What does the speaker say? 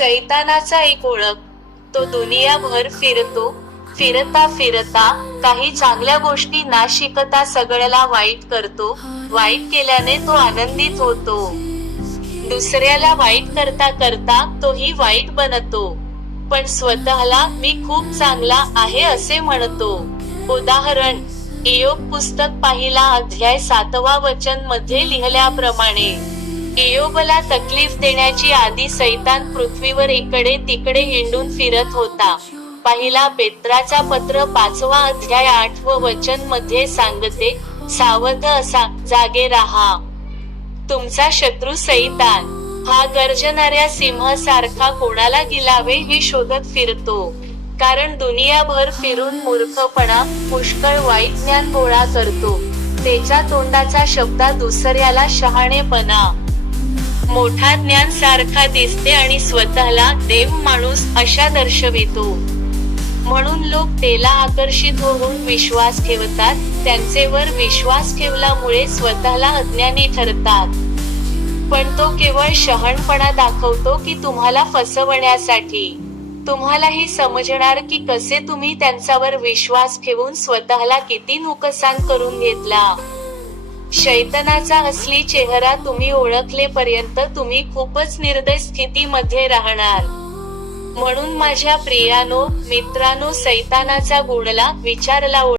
सैतानाचा एक ओळख. तो दुनियाभर फिरतो. फिरता फिरता काही चांगल्या गोष्टी ना शिकता सगळ्याला वाईट करतो. वाईट केल्याने तो आनंदित होतो. दुसऱ्याला वाईट करता करता तोही वाईट बनतो. पण स्वतःला मी खूप चांगला आहे असे म्हणतो. उदाहरण, इयोब पुस्तक पहिला अध्याय 7 वचन मध्ये लिहिल्याप्रमाणे, इयोबला तकलीफ देण्याची आधी सैतान पृथ्वीवर इकडे तिकडे हिंडून फिरत होता. पहिला पेत्राचा पत्र 5 अध्याय 8 वचन मध्ये सांगते, सावध असा, जागे राहा. तुमचा शत्रू सैतान हा गर्जणाऱ्या सिंहासारखा कोणाला गिलावे हे शोधत फिरतो. कारण दुनियाभर फिरून मूर्खपणा, पुष्कळ वाईट ज्ञान गोळा करतो. त्याच्या तोंडाचा शब्द दुसऱ्याला शहाणेपणा, मोठा ज्ञान सारखा दिसते आणि स्वतःला देव माणूस अशा दर्शवितो. म्हणून लोक त्याला आकर्षित होऊन विश्वास ठेवतात. त्यांचेवर विश्वास ठेवल्यामुळे स्वतःला अज्ञानी ठरतात. पण तो केवळ शहाणपणा दाखवतो की तुम्हाला फसवण्यासाठी. तुम्हालाही समजणार की कसे तुम्ही त्यांच्यावर विश्वास ठेवून स्वतःला किती नुकसान करून घेतला. शैतानाचा असली चेहरा तुम्ही ओळखलेपर्यंत तुम्ही खूपच निर्दय स्थितीमध्ये राहणार. म्हणून माझ्या प्रियानो, मित्रांनो, सैतानाचा गुणला विचारला